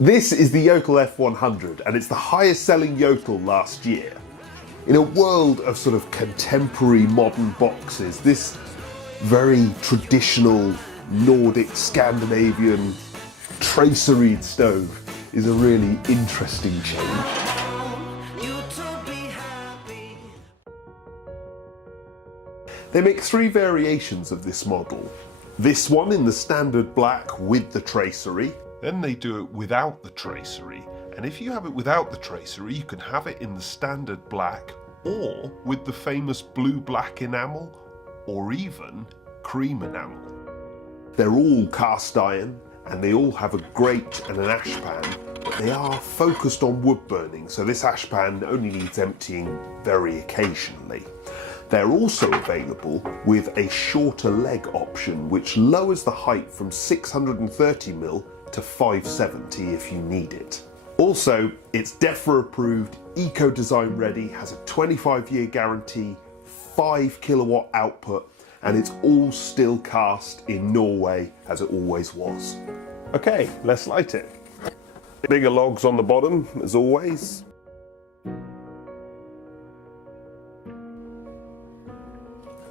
This is the Jotul F100 and it's the highest selling Jotul last year. In a world of sort of contemporary modern boxes, this very traditional Nordic Scandinavian traceried stove is a really interesting change. They make three variations of this model. This one in the standard black with the tracery. Then they do it without the tracery. And if you have it without the tracery, you can have it in the standard black or with the famous blue-black enamel or even cream enamel. They're all cast iron and they all have a grate and an ash pan, but they are focused on wood burning, so this ash pan only needs emptying very occasionally. They're also available with a shorter leg option, which lowers the height from 630mm to 570 if you need it. Also, it's DEFRA approved, eco design ready, has a 25-year guarantee, 5 kilowatt output, and it's all still cast in Norway as it always was. Okay, let's light it. Bigger logs on the bottom as always.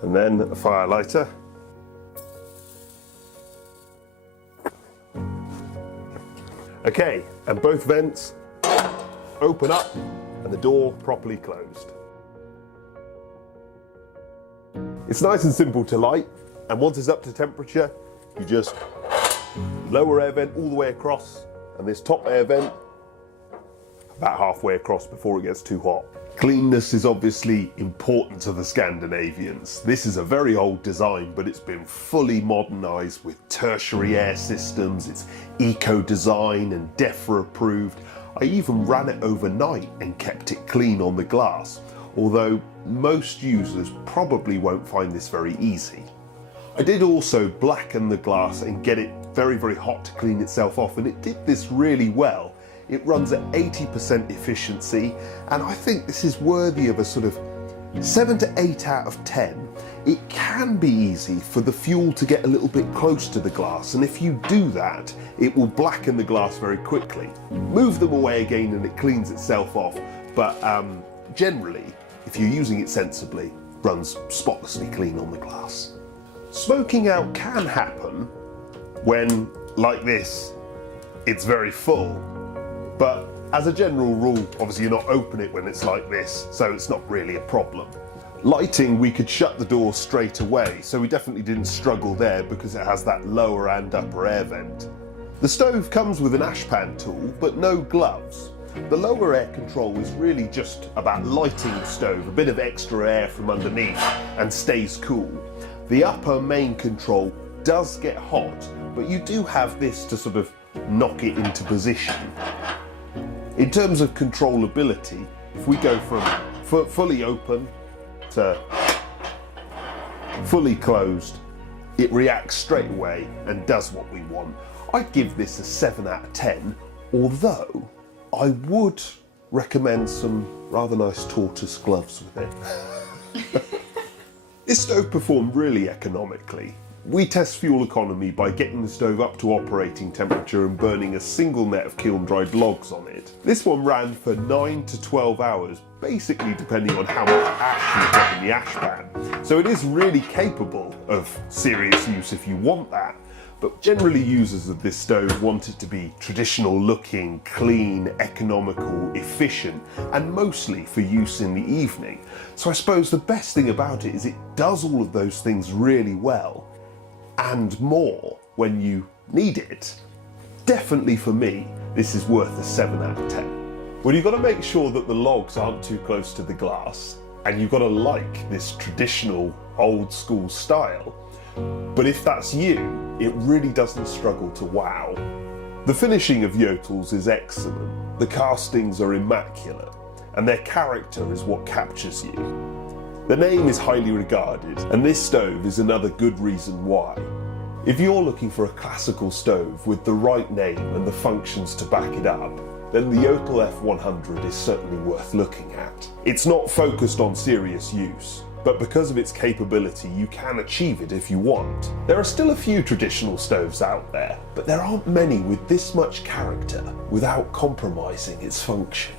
And then a fire lighter. Okay, and both vents open up and the door properly closed. It's nice and simple to light, and once it's up to temperature, you just lower air vent all the way across, and this top air vent about halfway across before it gets too hot. Cleanness is obviously important to the Scandinavians. This is a very old design, but it's been fully modernised with tertiary air systems. It's eco design and DEFRA approved. I even ran it overnight and kept it clean on the glass, although most users probably won't find this very easy. I did also blacken the glass and get it very, very hot to clean itself off, and it did this really well. It runs at 80% efficiency, and I think this is worthy of a sort of 7 to 8 out of 10. It can be easy for the fuel to get a little bit close to the glass, and if you do that, it will blacken the glass very quickly. Move them away again and it cleans itself off, but generally, if you're using it sensibly, runs spotlessly clean on the glass. Smoking out can happen when, like this, it's very full. But as a general rule, obviously you're not open it when it's like this, so it's not really a problem. Lighting, we could shut the door straight away, so we definitely didn't struggle there because it has that lower and upper air vent. The stove comes with an ash pan tool, but no gloves. The lower air control is really just about lighting the stove, a bit of extra air from underneath, and stays cool. The upper main control does get hot, but you do have this to sort of knock it into position. In terms of controllability, if we go from fully open to fully closed, it reacts straight away and does what we want. I'd give this a 7 out of 10, although I would recommend some rather nice tortoise gloves with it. This stove performed really economically. We test fuel economy by getting the stove up to operating temperature and burning a single net of kiln-dried logs on it. This one ran for 9 to 12 hours, basically depending on how much ash you've got in the ash pan. So it is really capable of serious use if you want that. But generally users of this stove want it to be traditional looking, clean, economical, efficient, and mostly for use in the evening. So I suppose the best thing about it is it does all of those things really well, and more when you need it. Definitely for me, this is worth a 7 out of 10. Well, you've got to make sure that the logs aren't too close to the glass, and you've got to like this traditional old school style. But if that's you, it really doesn't struggle to wow. The finishing of Jotuls is excellent, the castings are immaculate, and their character is what captures you. The name is highly regarded, and this stove is another good reason why. If you're looking for a classical stove with the right name and the functions to back it up, then the Jotul F100 is certainly worth looking at. It's not focused on serious use, but because of its capability, you can achieve it if you want. There are still a few traditional stoves out there, but there aren't many with this much character without compromising its function.